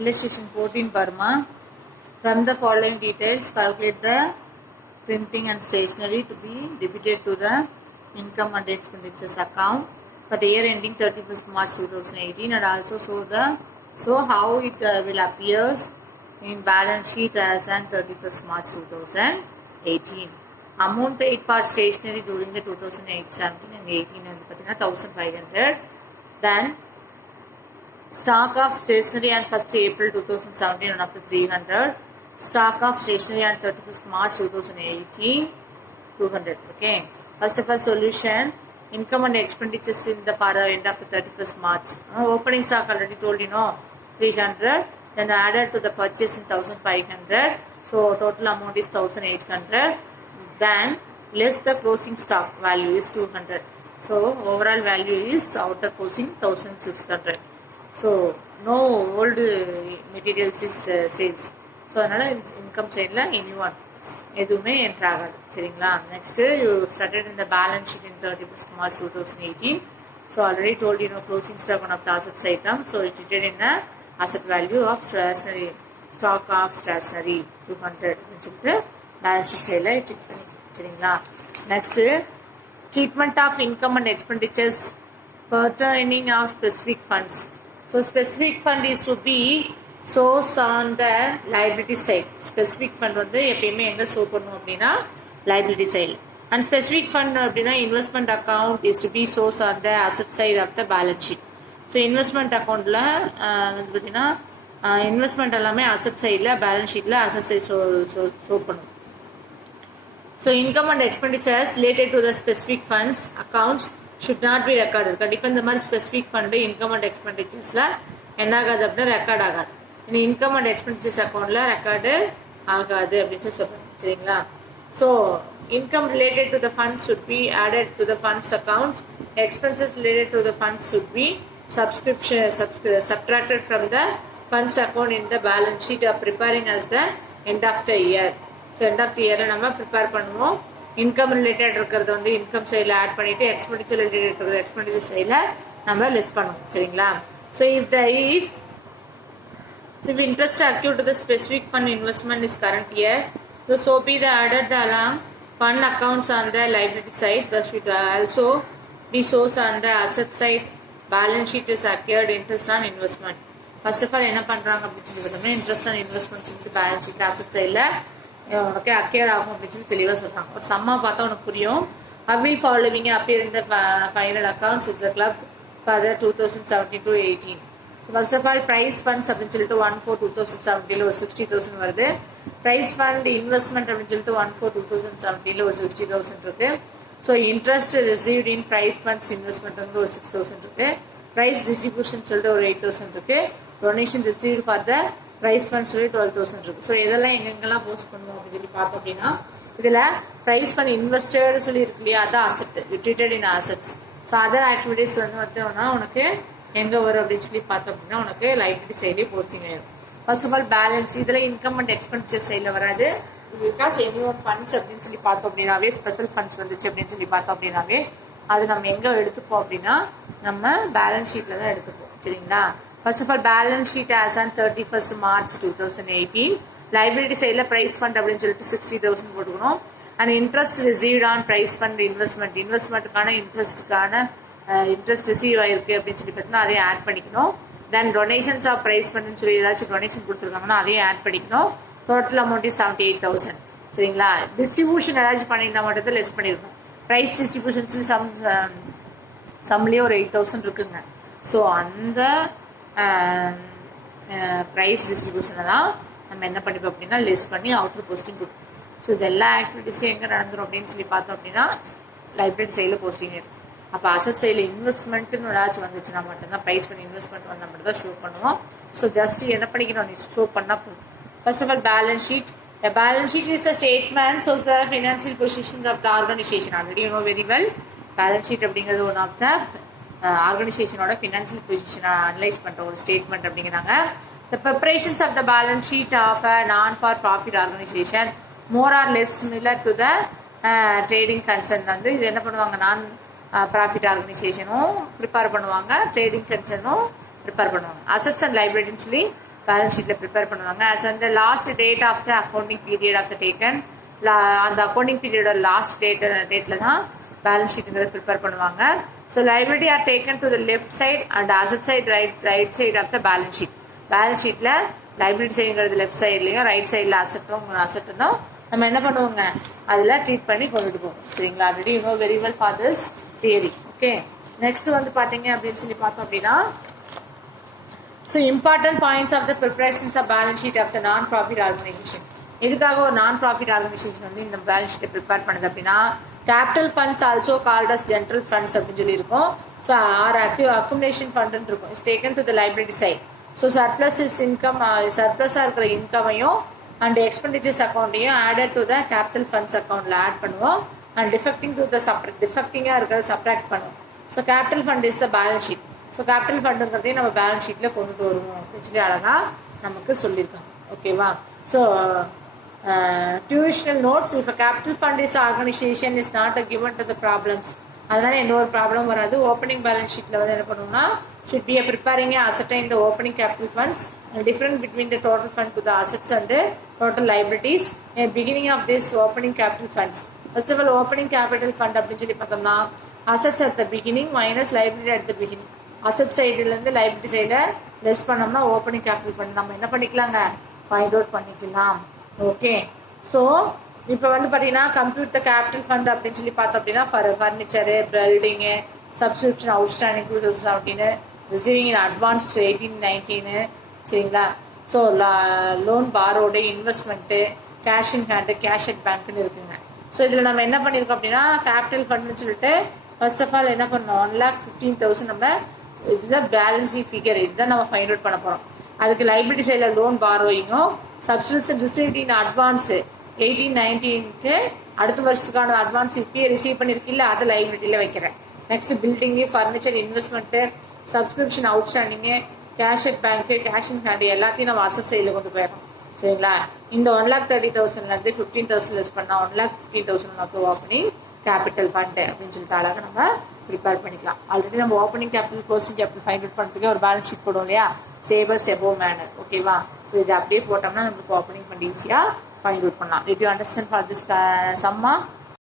Illustration 14 Burma. From the following details, calculate the printing and stationery to be debited to the income and expenditures account for the year ending 31st March 2018, and also show how it will appear in balance sheet as on 31st March 2018. Amount paid for stationery during the 2017 and 18 and 1,500. Then stock of stationery on 1st April 2017 and up to 300. Stock of stationery on 31st March 2018 200. Okay. First of all, solution. Income and expenditures in the end of the 31st March. Opening stock already told 300. Then added to the purchase in 1,500. So total amount is 1,800. Then less the closing stock value is 200. So overall value is outer closing 1,600. So no old materials is sales. So அதனால income சைடில் anyone எதுவுமே enter ஆகாது. சரிங்களா? Next you started in the balance sheet in 31st March 2018. So already told closing stock one of the assets item. So it treated in the asset value of stationery, stock of stationery 200 அப்படின்னு சொல்லிட்டு balance sheet சைடில் treat பண்ணி. சரிங்களா? Next treatment of income and expenditures pertaining of specific funds. So specific fund is to be source on the liability side. Specific fund வந்து எப்பயுமே எங்க show பண்ணும் அப்படின்னா liability side. And specific fund அப்படின்னா investment account is to be source on the asset side of the balance sheet. So investment accountல வந்து பார்த்தீங்கன்னா investment எல்லாமே asset சைடில் பேலன்ஸ் ஷீட்டில் அசட் சைட் ஷோ பண்ணும். So income and expenditures related to the specific funds accounts should not be recorded. கண்டிப்பாக இந்த மாதிரி specific fund income and எக்ஸ்பெண்டிச்சர்ஸில் என்ன ஆகாது அப்படின்னா ரெக்கார்ட் ஆகாது. இன்கம் அண்ட் எக்ஸ்பெண்டிச்சர்ஸ் அக்கௌண்ட்டில் ரெக்கார்டு ஆகாது அப்படின்னு சொல்லி சொல்கிறாங்க. சரிங்களா? So income related to the funds should be added to the funds accounts. Expenses related to the funds should be subtracted from the funds account in the balance sheet of preparing as the end of the year. So end of the இயரை நம்ம prepare பண்ணுவோம். Income related இருக்கிறது வந்து income சைடில் add பண்ணிட்டு expenditure related இருக்கிறது expenditure சைடில் நம்ம லிஸ்ட் பண்ணுவோம். சரிங்களா? So if interest accrued to the specific fund investment is current year, so be the added the along fund accounts on the liability side. That should also be source on the asset side. Balance sheet is accrued interest on investment. First of all என்ன பண்றாங்க அப்படின்னு சொல்லி பார்த்தோம்னா interest on investment சொல்லிட்டு balance sheet asset சைடில் உனக்கு அக்கேர் ஆகும் அப்படின்னு சொல்லி தெளிவாக சொல்றாங்க. ஒரு சம்மா பார்த்தா உனக்கு புரியும். அவில் ஃபாலோவிங் அப்பியர் இந்த final accounts it's a club for 2017 to 18. First of all prize funds அப்படின்னு சொல்லிட்டு 1/4/2017 ஒரு 60,000 வருது. பிரைஸ் ஃபண்ட் இன்வெஸ்ட்மெண்ட் அப்படின்னு சொல்லிட்டு 1/4/2017 ஒரு 60,000 இருக்கு. So interest received in prize funds investment வந்து ஒரு 6,000 இருக்கு. பிரைஸ் டிஸ்ட்ரிபியூஷன் சொல்லிட்டு ஒரு 8,000 இருக்கு. Donation received for the prize fund சொல்லி 12,000 இருக்கு. ஸோ இதெல்லாம் எங்கெங்கெல்லாம் போஸ்ட் பண்ணுவோம் அப்படின்னு சொல்லி பார்த்தோம் அப்படின்னா இதுல பிரைஸ் ஃபண்ட் இன்வெஸ்டட் சொல்லி இருக்கு இல்லையா, அதான் அசெட் ட்ரீட்டட் இன் அசெட்ஸ். ஸோ அதர் ஆக்டிவிட்டிஸ் வந்து உனக்கு எங்க வரும் அப்படின்னு சொல்லி பார்த்தோம் அப்படின்னா உனக்கு லைபிலிட்டி சைட்லேயே போஸ்டிங் ஆயிடும். ஃபர்ஸ்ட் ஆஃப் ஆல் பேலன்ஸ் இதுல இன்கம் அண்ட் எக்ஸ்பெண்டிச்சர் சைடில் வராது. பிகாஸ் எனி ஒன் ஃபண்ட்ஸ் அப்படின்னு சொல்லி பார்த்தோம் அப்படின்னாவே ஸ்பெஷல் ஃபண்ட்ஸ் வந்துச்சு அப்படின்னு சொல்லி பார்த்தோம் அப்படின்னாவே அது நம்ம எங்க எடுத்துப்போம் அப்படின்னா நம்ம பேலன்ஸ் ஷீட்ல தான் எடுத்துப்போம். சரிங்களா? First of all, balance sheet as on 31st March 2018. Liability side price fund அப்படின்னு சொல்லிட்டு 60,000 போட்டுக்கணும். And interest received on price fund investmentக்கான இன்ட்ரெஸ்ட் ரிசீவ் ஆயிருக்கு அப்படின்னு சொல்லி பார்த்தீங்கன்னா அதையும் ஆட் பண்ணிக்கணும். தென் டொனேஷன்ஸ் ஆஃப் பிரைஸ் ஃபண்ட்னு சொல்லி ஏதாச்சும் டொனேஷன் கொடுத்துருக்காங்கன்னா அதையும் ஆட் பண்ணிக்கணும். Total amount is 78,000. சரிங்களா? டிஸ்ட்ரிபியூஷன் ஏதாச்சும் பண்ணியிருந்தா மட்டும் தான் லெஸ் பண்ணிருக்கணும். பிரைஸ் டிஸ்ட்ரிபியூஷன் சொல்லி சம்லேயே ஒரு 8,000 இருக்குங்க. ஸோ அந்த ப்ரைஸ் டிஸ்ட்ரிபியூஷனை தான் நம்ம என்ன பண்ணிப்போம் அப்படின்னா லெஸ் பண்ணி அவுட்டர் போஸ்டிங் கொடுப்போம். ஸோ இது எல்லா ஆக்டிவிட்டிஸும் எங்கே நடந்துடும் அப்படின்னு சொல்லி பார்த்தோம் அப்படின்னா லைப்ரரி சைடில் போஸ்டிங் இருக்கும். அப்போ அசட் சைடில் இன்வெஸ்ட்மெண்ட்னு ஏதாச்சும் வந்துச்சுன்னா மட்டும்தான் ப்ரைஸ் பண்ணி இன்வெஸ்ட்மெண்ட் வந்தால் மட்டும் தான் ஷோ பண்ணுவோம். ஸோ ஜஸ்ட் என்ன பண்ணிக்கணும் ஷோ பண்ணால் போதும். First of all balance sheet. A balance sheet is the statement shows the financial positions of the organization. Already you know very well. Balance sheet அப்படிங்கிறது ஒன் ஆஃப் த ஆர்கனைசேஷனோட financial பொசிஷனை analyse பண்ணுற ஒரு statement அப்படிங்கிறாங்க. The preparations of the balance sheet of a non for profit organisation more or less similar to the trading concern வந்து இது என்ன பண்ணுவாங்க, நான் ப்ராஃபிட் ஆர்கனைசேஷனும் ப்ரிப்பேர் பண்ணுவாங்க, ட்ரேடிங் கன்சர்னும் ப்ரிப்பேர் பண்ணுவாங்க. அசட்ஸ் அண்ட் லைபிலிட்டின்னு சொல்லி பேலன்ஸ் ஷீட்ல ப்ரிப்பேர் பண்ணுவாங்க. as on the last date of the accounting period of the taken, அந்த அக்கௌண்டிங் பீரியடோட லாஸ்ட் டேட்ல தான் பேலன்ஸ் ஷீட்ங்கிறத ப்ரிப்பேர் பண்ணுவாங்க. So liability are taken to the left side and asset side right side of the balance sheet. Balance ஷீட்ல liability சைடுங்கிறது left சைட்லயும் right சைட்ல அசட்டும் நம்ம என்ன பண்ணுவோங்க அதுல ட்ரீட் பண்ணி கொண்டுட்டு போவோம். சரிங்களா? Already you know very well for this theory. Okay, next வந்து பாத்தீங்க அப்படின்னு சொல்லி பார்த்தோம் அப்படின்னா, so important points of the preparations of balance sheet of the non profit organisation. எதுக்காக ஒரு நான் ப்ராஃபிட் ஆர்கனைசேஷன் வந்து இந்த பேலன்ஸ் ஷீட்டை ப்ரிப்பேர் பண்ணுது அப்படின்னா, capital funds also called as general funds அப்படின்னு சொல்லி இருக்கும். ஸோ ஆர் அக்குமுலேஷன் ஃபண்ட் இருக்கும். It's taken to the liability side. So surplus is income, சர்ப்ளஸா இருக்கிற இன்கமையும் அண்ட் எக்ஸ்பெண்டிச்சர்ஸ் அக்கௌண்ட்டையும் added to the capital funds அக்கௌண்ட்ல ஆட் பண்ணுவோம். அண்ட் டிஃபெக்டிங்கா இருக்கிறத சப்ராக்ட் பண்ணுவோம். So capital fund is the balance sheet. So capital ஃபண்டுங்கிறதையும் நம்ம பேலன்ஸ் ஷீட்ல கொண்டுட்டு வருவோம் அப்படின்னு சொல்லி அழகா நமக்கு சொல்லியிருக்காங்க. ஓகேவா? So tuitional notes, if a capital fund is organization is not a given to the problems, அதனால எந்த ஒரு ப்ராப்ளம் வராது. ஓப்பனிங் பேலன்ஸ் ஷீட்ல வந்து என்ன பண்ணுவோம்னா should be preparing a ascertain the opening capital funds and difference between the total fund to the assets and the total liabilities at beginning of this opening capital funds. First of all, opening capital fund அப்படின்னு சொல்லி பார்த்தோம்னா assets at the beginning minus liability at the beginning. asset சைடுல இருந்து liability சைடுல less பண்ணோம்னா opening capital fund நம்ம என்ன பண்ணிக்கலாங்க ஃபைண்ட் அவுட் பண்ணிக்கலாம். ஓகே, ஸோ இப்போ வந்து பார்த்தீங்கன்னா கம்ப்யூட் த கேபிட்டல் ஃபண்ட் அப்படின்னு சொல்லி பார்த்தோம் அப்படின்னா furniture, building, subscription outstanding 2017, receiving in advance 18-19, சரிங்களா? So loan borrowed, investment, cash in hand, cash at பேங்க்னு இருக்குங்க. ஸோ இதில் நம்ம என்ன பண்ணியிருக்கோம் அப்படின்னா கேபிட்டல் ஃபண்ட்னு சொல்லிட்டு ஃபர்ஸ்ட் ஆஃப் ஆல் என்ன பண்ணோம் 1,15,000 நம்ம இதுதான் பேலன்சிங் ஃபிகர், இதுதான் நம்ம ஃபைண்ட் அவுட் பண்ண போகிறோம். அதுக்கு லைபிலிட்டி சைடில் லோன் பாரோயிங்கும் சப்ஸ்கிரிப்ஷன் ரிசீவ்ட் இன் அட்வான்ஸ் 18-19க்கு அடுத்த வருஷத்துக்கான அட்வான்ஸ் இப்பயே ரிசீவ் பண்ணிருக்கீங்களா அதை லைபிலிட்டியில வைக்கிறேன். Next building, furniture, investment, subscription outstanding, cash at bank, cash in hand எல்லாத்தையும் நம்ம அசட் சைடில் கொண்டு போயிடணும். சரிங்களா? இந்த 1,30,000 15,000 லெஸ் பண்ணா 1,15,000 ஓப்பனிங் கேபிட்டல் ஃபண்ட் அப்படின்னு சொல்லிட்டு அழகாக நம்ம ப்ரிப்பேர் பண்ணிக்கலாம். ஆல்ரெடி நம்ம opening capital, closing capital find out பண்ணுறதுக்கு ஒரு பேலன்ஸ் ஷீட் போடுவோம் இல்லையா, சேவர்ஸ் எபோவ் மேனர். ஓகேவா? ஸோ இதை அப்படியே போட்டோம்னா நமக்கு ஓப்பனிங் ஃபண்ட் ஈஸியாக ஃபைண்ட் அவுட் பண்ணலாம். Did you understand for this Shammah?